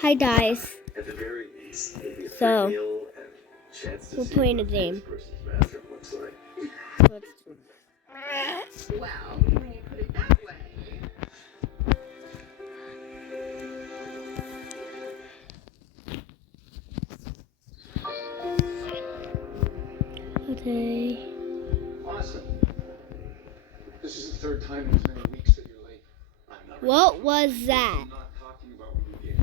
Hi guys. So we're playing a game. Well, when you put it that way. Okay. Awesome. This is the third time in as many weeks that you're late. What was that? I'm not talking about what you did.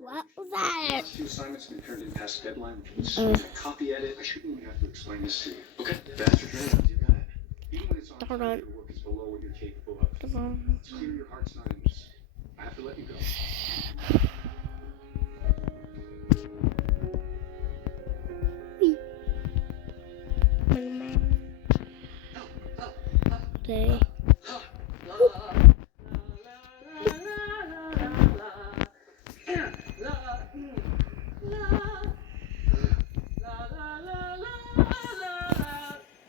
What was The that? last few assignments have been turned in past deadline. Please a copy edit. I shouldn't even have to explain this to you. Okay, bastard hands, you got it. Even when it's on time, your work is below what you're capable of. It's clear your heart's not in this. I have to let you go. Okay.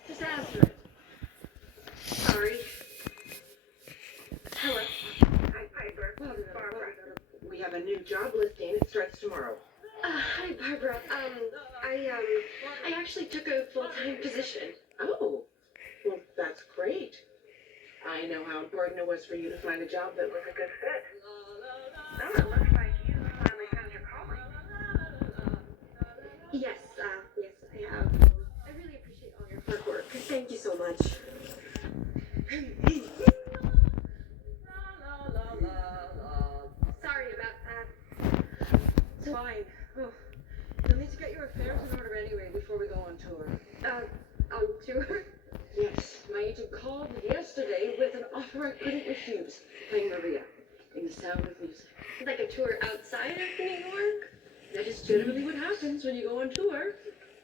Just answer it. Sorry. Hello. Hi, Piper. Barbara. We have a new job listing. It starts tomorrow. Hi, Barbara. I actually took a full-time position. Oh, well, that's great. I know how important it was for you to find a job that was a good fit. Oh, it looks like you finally found your calling. Yes, I have. I really appreciate all your hard work. Thank you so much. Sorry about that. It's fine. Oh, you'll need to get your affairs in order anyway before we go on tour. On tour? Yes, my agent called me yesterday with an offer I couldn't refuse. Playing Maria in The Sound of Music. Like a tour outside of New York? That is generally what happens when you go on tour.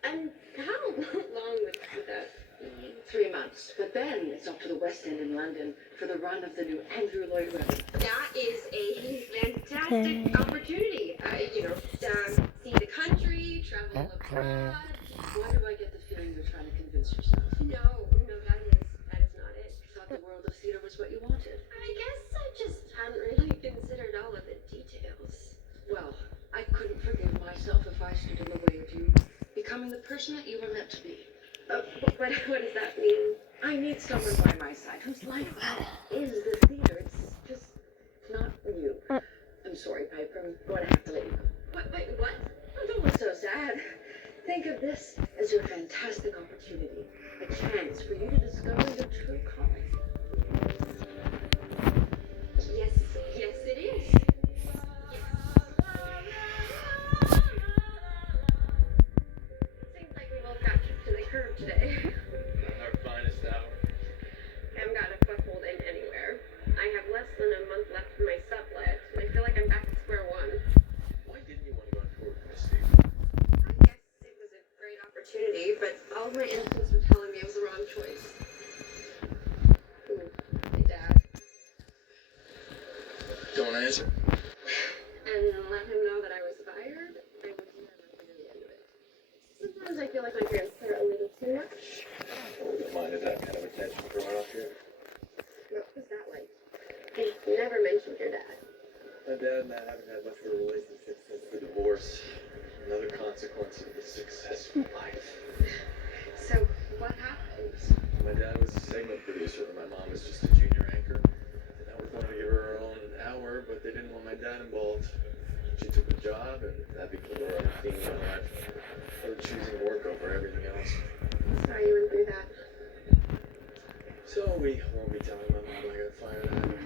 And how long would that be? 3 months. But then it's off to the West End in London for the run of the new Andrew Lloyd Webber. That is a fantastic opportunity. See the country, travel abroad. Why do I get the feeling you're trying to convince yourself? No, that is not it. I thought the world of theater was what you wanted. I guess I just hadn't really considered all of the details. Well, I couldn't forgive myself if I stood in the way of you becoming the person that you were meant to be. What does that mean? I need someone by my side whose life is the theater. It's just not you. I'm sorry, Piper. I'm going to have to let you go. Wait, what? Oh, don't look so sad. Think of this as your fantastic opportunity. A chance for you to discover your true calling. Yes, it is. Seems like we both got kicked to the curb today. Our finest hour. I haven't gotten a foothold in anywhere. I have less than a month left for my sublet, and I feel like I'm back at square one. Why didn't you want to go on tour with Misty? I guess it was a great opportunity, but all of my instincts were telling me it was the wrong choice. Hey, Dad. Don't answer. And let him know that I was fired, I would never hear the end of it. Sometimes I feel like my parents care a little too much. I wouldn't mind if that kind of attention growing up here. What was that like? You never mentioned your dad. My dad and I haven't had much of a relationship since the divorce. Another consequence of the successful life. So, what happened? My dad was a segment producer, and my mom was just a junior anchor. The network wanted to give her own hour, but they didn't want my dad involved. She took the job, and that became her own theme in life. Her choosing work over everything else. Sorry you went through that. So we won't be telling my mom I got fired either.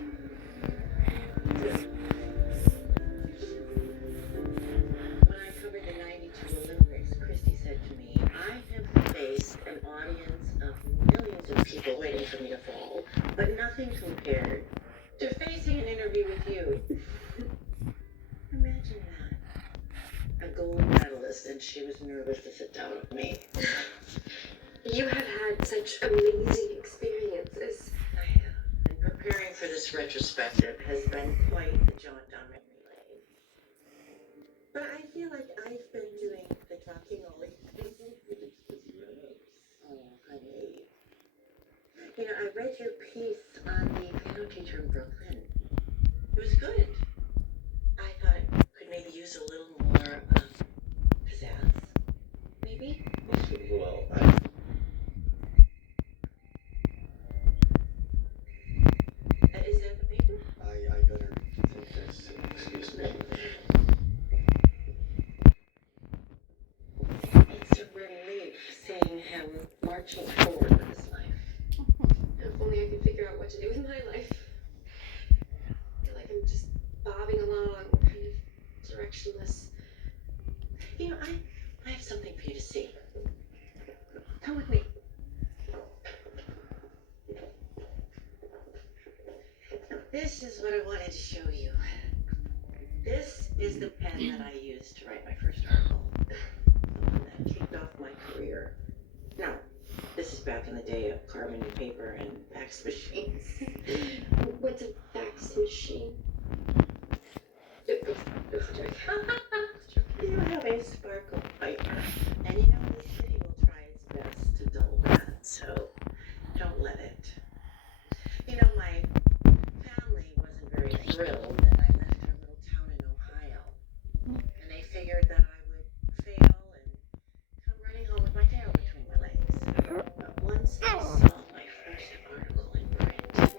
When I covered the 92 Olympics, Christy said to me, I have faced an audience of millions of people waiting for me to fall, but nothing compared to facing an interview with you. Imagine that. A gold medalist, and she was nervous to sit down with me. You have had such amazing experiences. I have. And preparing for this retrospective has been quite the jaunt down memory lane. But I feel like I've been doing the talking all evening. Oh, honey. You know, I read your piece on the piano teacher in Brooklyn. It was good. is the pen that I used to write my first article. The one that kicked off my career. Now, this is back in the day of carbon paper and fax machines. What's a fax machine? You have a sparkle piper, and you know the city will try its best to dull that, so don't let it. You know, my family wasn't very thrilled that I left our little town in Ohio, and they figured that I would fail and come running home with my tail between my legs. But once they saw my first article in print,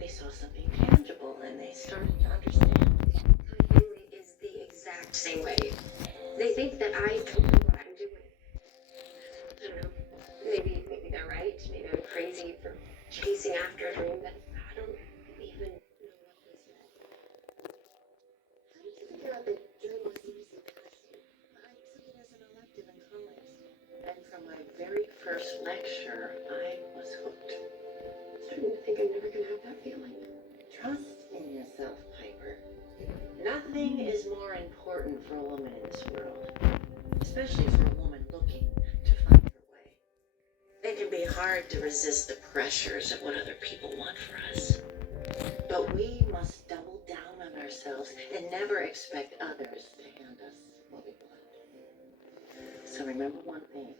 they saw something tangible, and they started to understand. My family is the exact same way. They think that I don't know what I'm doing. I don't know. Maybe they're right. Maybe I'm crazy for chasing after a dream, but I don't even know what this meant. How did you figure out that journalism is a passion? I took it as an elective in college, and from my very first lecture, I was hooked. I'm starting to think I'm never gonna have that feeling. Trust in yourself, Piper. Nothing is more important for a woman in this world, especially for a woman looking to find her way. It can be hard to resist the pressures of what other people want for us, but we must double down on ourselves and never expect others to hand us what we want. So remember one thing.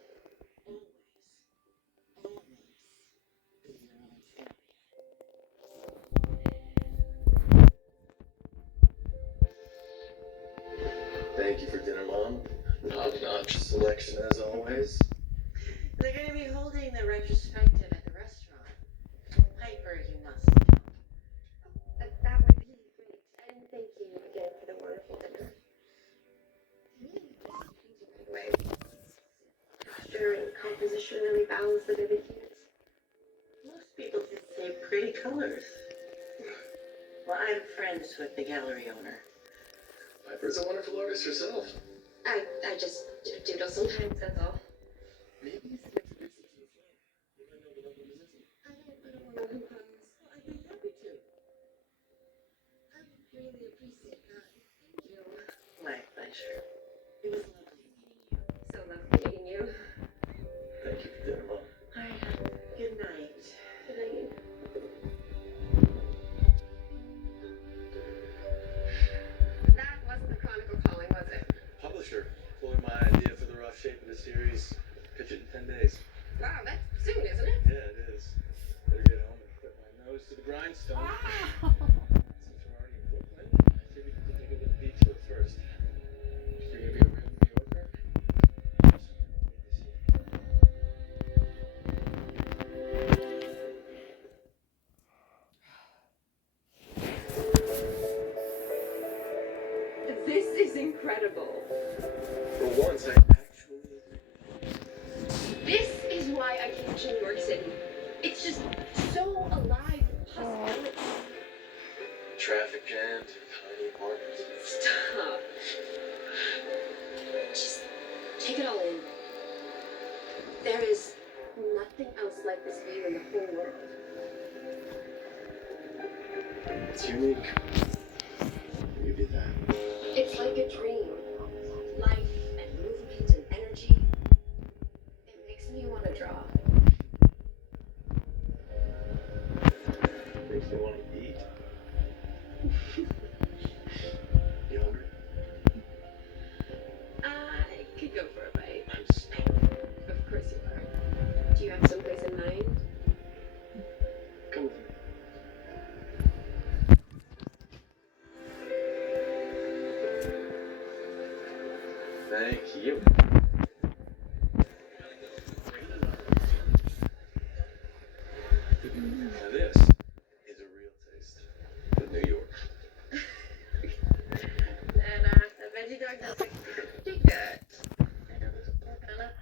Always be your own champion. Thank you for dinner, Mom. Top-notch selection as always. They're going to be holding the retrospective at the restaurant. Piper, you must come. That would be great. And thank you again for the wonderful dinner. By the way, texture and composition really balance the vivid hues. Most people just say pretty colors. Well, I'm friends with the gallery owner. Piper's a wonderful artist herself. I just doodle sometimes, that's all. Maybe you should introduce her to a friend. You might know the local musician. I don't want to know who comes. Well, I'd be happy to. I would really appreciate that. Thank you. My pleasure. It was lovely meeting you. So lovely meeting you. Thank you for dinner, Mom. All right. Good night. Good night. That wasn't the Chronicle calling, was it? Publisher, pulling my idea for the rough shape of the series. Pitch it in 10 days. Wow, that's soon, isn't it? Yeah, it is. Better get home and put my nose to the grindstone. Since we're already in Brooklyn, I figured we could take a little detour first. If you're gonna be a real New Yorker, there's something we need to see. This is incredible. For once, I actually agree. This is why I came to New York City. It's just so alive with possibility. Traffic jammed, tiny apartments. Stop. Just take it all in. There is nothing else like this view in the whole world. It's unique. You do that. It's like a dream. Life and movement and energy. It makes me want to draw. Makes me want to eat. You hungry? I could go for a bite. I'm starving. Of course you are. Do you have someplace in mind? Come with me. Thank you. Now this is a real taste of New York. And the veggie dog looks like pretty good. And there's a pork on it.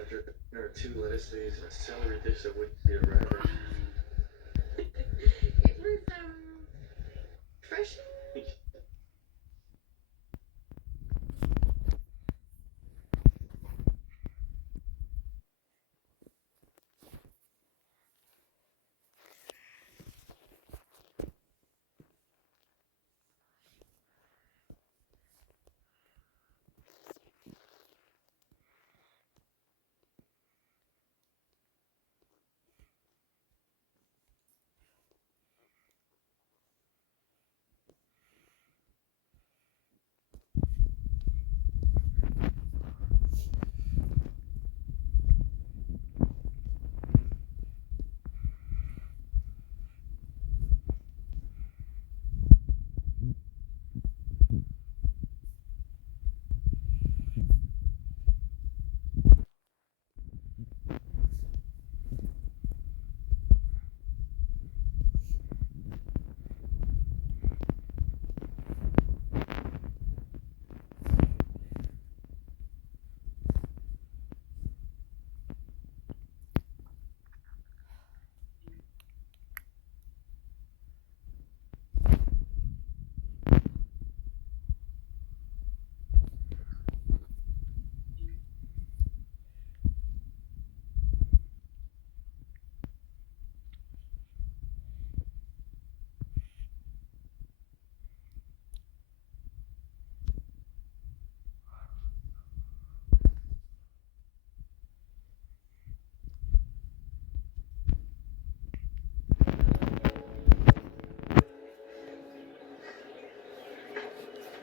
After there are 2 lettuce leaves and a celery dish that wouldn't be a rabbit. It was, fresh.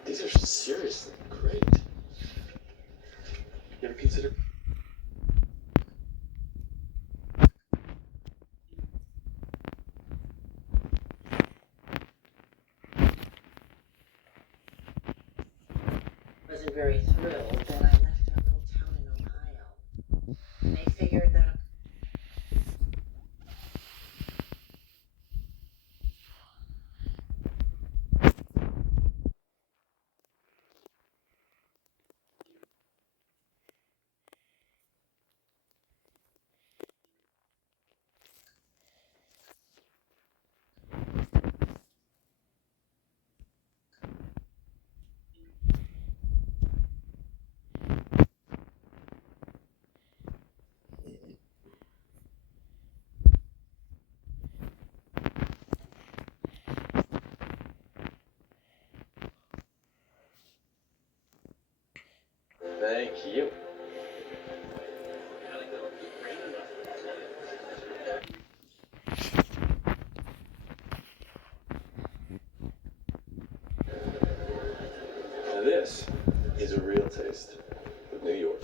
These are seriously great. You ever consider? Wasn't very thrilled that I left our little town in Ohio. They figured that Thank you. Now this is a real taste of New York.